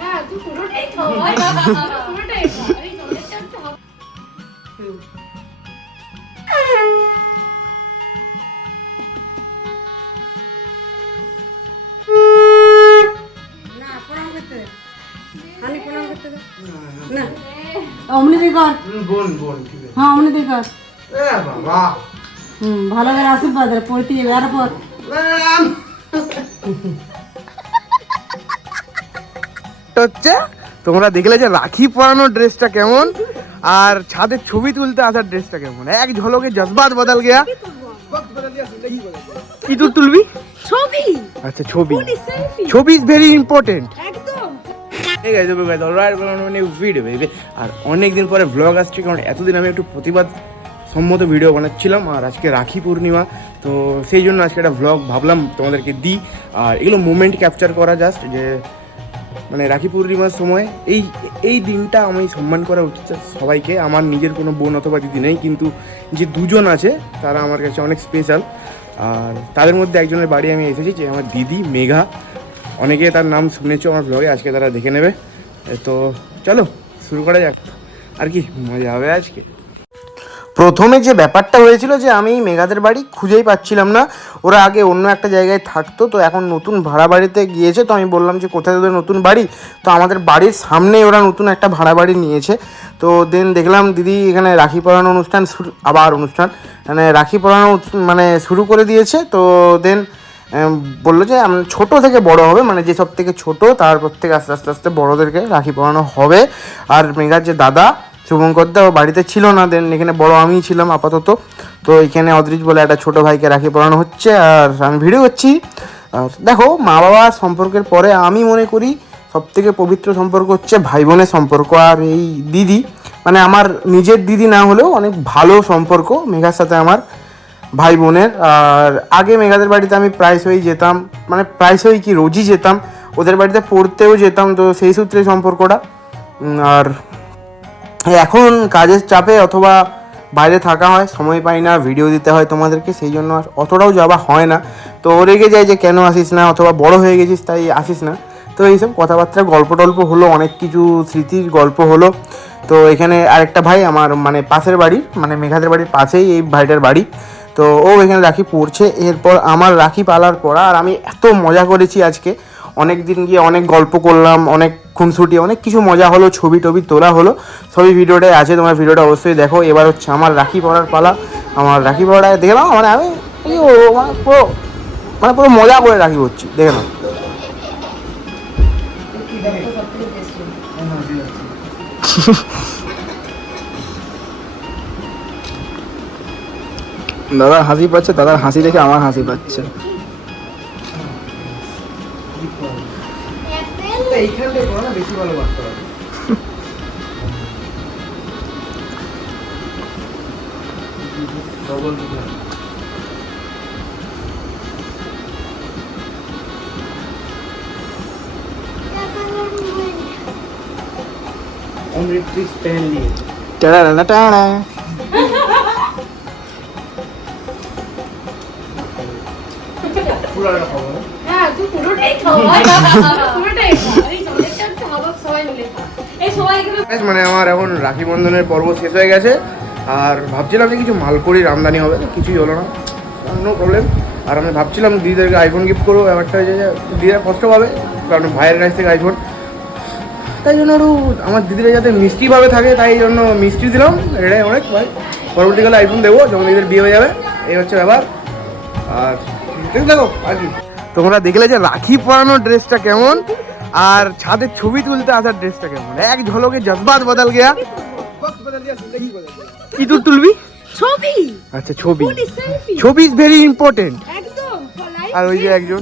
হ্যাঁ তুই পুরোটাই খাওয়াই পুরোটাই খা। আরে জলের চাপটা হবে। না প্রণাম করতে দে। হানি প্রণাম করতে দে। না অমনি দিয়ে কর বোন বোন ঠিক আছে হ্যাঁ অমনি দিয়ে কর এ বাবা হুম ভালো করে আশীর্বাদ রে পড়তে যাবে আর পর হচ্ছে তোমরা দেখলে যে রাখি পরানো ড্রেসটা কেমন আর ছাদের ছবি তুলতে আসার ড্রেসটা কেমন। এক ঝলকে জজবাত বদল গিয়া। কি তুই তুলবি? ছবি। আচ্ছা ছবি। ছবি ইজ ভেরি ইম্পর্টেন্ট আর অনেক দিন পরে ব্লগ আসছে কারণ এতদিন আমি একটু প্রতিবাদ সম্মত ভিডিও বানাচ্ছিলাম আর আজকে রাখি পূর্ণিমা। তো সেই জন্য আজকে একটা ভ্লগ ভাবলাম তোমাদেরকে দিই। আর এগুলো মোমেন্ট ক্যাপচার করা জাস্ট যে মানে রাখি পূর্ণিমার সময়, এই এই দিনটা আমি সম্মান করা উচিত সবাইকে। আমার নিজের কোনো বোন অথবা দিদি নেই, কিন্তু যে দুজন আছে, তারা আমার কাছে অনেক স্পেশাল আর তাদের মধ্যে একজনের বাড়ি আমি এসেছি, যে আমার দিদি মেঘা। অনেকে তার নাম শুনেছো আমার ব্লগে আজকে তারা দেখে নেবে। তো চলো, শুরু করা যাক। আর কি, মজা হবে আজকে। প্রথমে যে ব্যাপারটা হয়েছিল যে আমি মেঘাদের বাড়ি খুঁজেই পাচ্ছিলাম না, ওরা আগে অন্য একটা জায়গায় থাকতো, তো এখন নতুন ভাড়া বাড়িতে গিয়েছে, তো আমি বললাম যে কোথায় তোদের নতুন বাড়ি? তো আমাদের বাড়ির সামনেই ওরা নতুন একটা ভাড়া বাড়ি নিয়েছে, তো দেন দেখলাম দিদি এখানে রাখি পরানো অনুষ্ঠান আবার অনুষ্ঠান মানে রাখি পরানো মানে শুরু করে দিয়েছে, তো দেন বলল যে ছোট থেকে বড় হবে মানে যে সব থেকে ছোট তারপর থেকে আস্তে আস্তে আস্তে বড়দেরকে রাখি পরানো হবে, আর মেঘার যে দাদা শুভঙ্কর দা বাড়িতে ছিল না দেন এখানে বড় আমিই ছিলাম আপাতত। তো এখানে অদ্রিজ বলে একটা ছোট ভাইকে রাখি পরানো হচ্ছে, আর আমি ভিডিও করছি। দেখো, মা বাবা সম্পর্কের পরে আমি মনে করি সব থেকে পবিত্র সম্পর্ক হচ্ছে ভাই বোনের সম্পর্ক, আর এই দিদি মানে আমার নিজের দিদি না হলেও অনেক ভালো সম্পর্ক মেঘার সাথে আমার ভাই বোনের আর আগে মেঘাদের বাড়িতে আমি প্রায়শই যেতাম মানে প্রায়শই কি, রোজই যেতাম। ওদের বাড়িতে পড়তেও যেতাম, তো সেই সূত্রে সম্পর্কটা। আর এখন কাজের চাপে অথবা বাইরে থাকা হয়, সময় পাই না ভিডিও দিতে হয় তোমাদেরকে, সেই জন্য অতটাও যাওয়া হয় না। তো রেগে যায় যে কেন আসিস না, অথবা বড় হয়ে গেছিস তাই আসিস না। তো এইসব কথাবার্তা, গল্প টল্প হলো, অনেক কিছু স্মৃতির গল্প হলো। তো এখানে আরেকটা ভাই আমার মানে পাশের বাড়ির মানে মেঘাদের বাড়ির পাশেই এই ভাইটার বাড়ি। তো ও এখানে রাখি পড়ছে, এরপর আমার রাখি পালার পড়া আর আমি এত মজা করেছি আজকে। অনেক দিন গিয়ে অনেক গল্প করলাম, অনেক খুনসুটি, অনেক কিছু মজা হলো, ছবি টবি তোলা হলো। সবই ভিডিওটায় আছে, তোমার ভিডিওটা অবশ্যই দেখো। এবার হচ্ছে আমার রাখি পড়ার পালা। আমার রাখি পড়ায় দেখলাম মানে আমি মানে পুরো মানে পুরো মজা করে রাখি করছি, দেখে নাও। দাদা হাসি পাচ্ছে, দাদার হাসি দেখে আমার হাসি পাচ্ছে। বেশি ভালো বাড়তে হবে ডবল Only three Stanley. টাড়া টাড়া পুরো খাব না হ্যাঁ তুই পুরোটাই খাওয়াই পুরোটাই খা। মানে আমার এখন রাখি বন্ধনের পর্ব শেষ হয়ে গেছে। আর ভাবছিলাম যে কিছু মালপুরির আমদানি হবে কিছুই হলো না। নো প্রবলেম আর আমি ভাবছিলাম দিদিদেরকে আইফোন গিফট করব, ব্যাপারটা হয়েছে যে দিদিরা কষ্ট পাবে, কারণ ভাইয়ের কাছ থেকে আইফোন তাই জন্য আরও আমার দিদিরা যাতে মিষ্টিভাবে থাকে, তাই জন্য মিষ্টি দিলাম। এটাই অনেক, ভাই। পরবর্তীকালে আইফোন দেবো, যখন দিদির বিয়ে হয়ে যাবে। এই হচ্ছে ব্যাপার। আর দেখো, আর কি। তোমরা দেখলে যে রাখি পরানো ড্রেসটা কেমন? আর ছাদের ছবি তুলতে আসার ড্রেসটা কেমন? এক ঝলকে জজবাত বদল গিয়া। কি তুই তুলবি? ছবি। আচ্ছা ছবি। ছবি ইজ ভেরি ইম্পর্টেন্ট একদম আর ওই যে একজন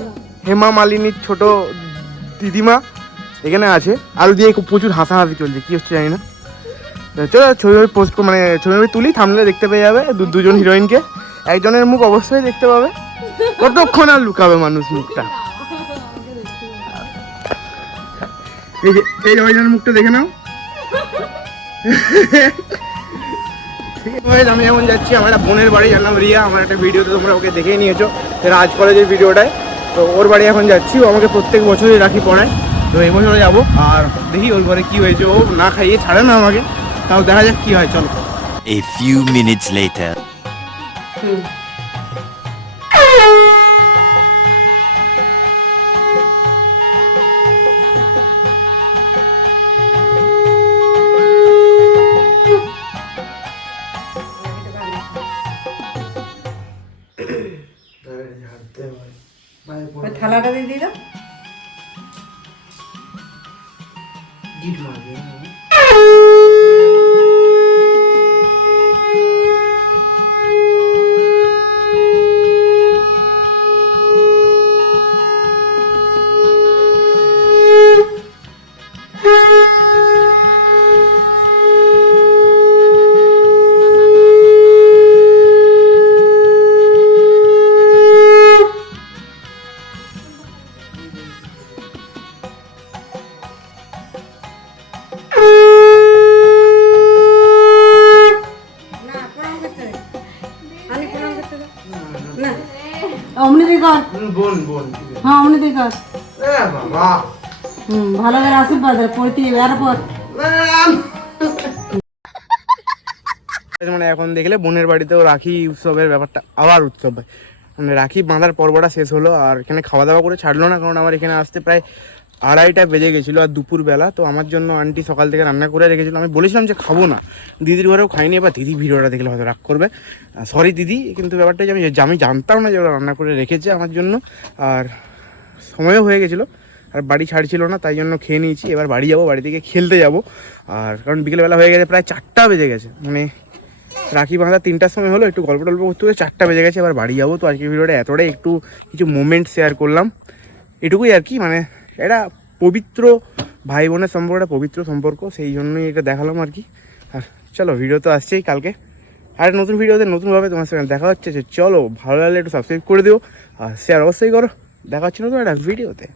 হেমা মালিনীর ছোট দিদিমা এখানে আছে। আর দিয়ে খুব প্রচুর হাসাহাসি চলছে কি হচ্ছে জানি না। চলো ছবি পোস্ট মানে ছবি তুলি থামলে দেখতে পেয়ে যাবে দু- দুজন হিরোইনকে একজনের মুখ অবশ্যই দেখতে পাবে। কতক্ষণ আর লুকাবে মানুষ মুখটা? এই যে এই ওইজনের মুখটা দেখে নাও। আমি এখন যাচ্ছি আমার একটা বোনের বাড়ি জানলাম রিয়া। আমার একটা ভিডিওতে তোমরা ওকে দেখেই নিয়েছো রাজ কলেজের ভিডিওটায় তো ওর বাড়ি এখন যাচ্ছি ও আমাকে প্রত্যেক বছরই রাখি পড়ায়। তো এই বছরে যাব। আর দেখি ওর ঘরে কী হয়েছে ও না খাইয়ে ছাড়ে না আমাকে। তাও দেখা যাক কী হয় চলো। A few minutes later. থালাটা দিয়ে দিই দাও অমনি কর বোন বোন হ্যাঁ অমনি দিয়ে এ বাবা। হুম ভালো করে আশীর্বাদ রে পড়তে এর পর। মানে এখন দেখলে বোনের বাড়িতেও রাখি উৎসবের ব্যাপারটা আবার উৎসব হয়। মানে রাখি বাঁধার পর্বটা শেষ হলো আর এখানে খাওয়া দাওয়া করে ছাড়লো না কারণ আমার এখানে আসতে প্রায় আড়াইটা বেজে গেছিল আর দুপুরবেলা, তো আমার জন্য আন্টি সকাল থেকে রান্না করে রেখেছিল। আমি বলেছিলাম যে খাব না। দিদির ঘরেও খাইনি, এবার দিদি ভিডিওটা দেখলে হয়তো রাগ করবে। সরি দিদি, কিন্তু ব্যাপারটা যে আমি জানতাম না যে ওরা রান্না করে রেখেছে আমার জন্য। আর সময়ও হয়ে গেছিল, আর বাড়ি ছাড়ছিল না, তাই জন্য খেয়ে নিয়েছি। এবার বাড়ি যাব, বাড়ি থেকে খেলতে যাব। আর কারণ বিকেলবেলা হয়ে গেছে, প্রায় চারটা বেজে গেছে। মানে রাখি বাঁধা তিনটার সময় হলো, একটু গল্প টল্প করতে করতে চারটা বেজে গেছে, এবার বাড়ি যাব। তো আজকের ভিডিওটা এতটাই একটু কিছু মোমেন্ট শেয়ার করলাম। এটুকুই আর কি মানে এটা পবিত্র ভাই বোনের সম্পর্ক, একটা পবিত্র সম্পর্ক, সেই জন্যই এটা দেখালাম আর কি। আর চলো ভিডিও তো আসছেই কালকে। আর নতুন ভিডিওতে নতুনভাবে তোমার সঙ্গে দেখা হচ্ছে চলো, ভালো লাগলে একটু সাবস্ক্রাইব করে দিও। আর শেয়ার অবশ্যই করো। দেখা হচ্ছে নতুন একটা ভিডিওতে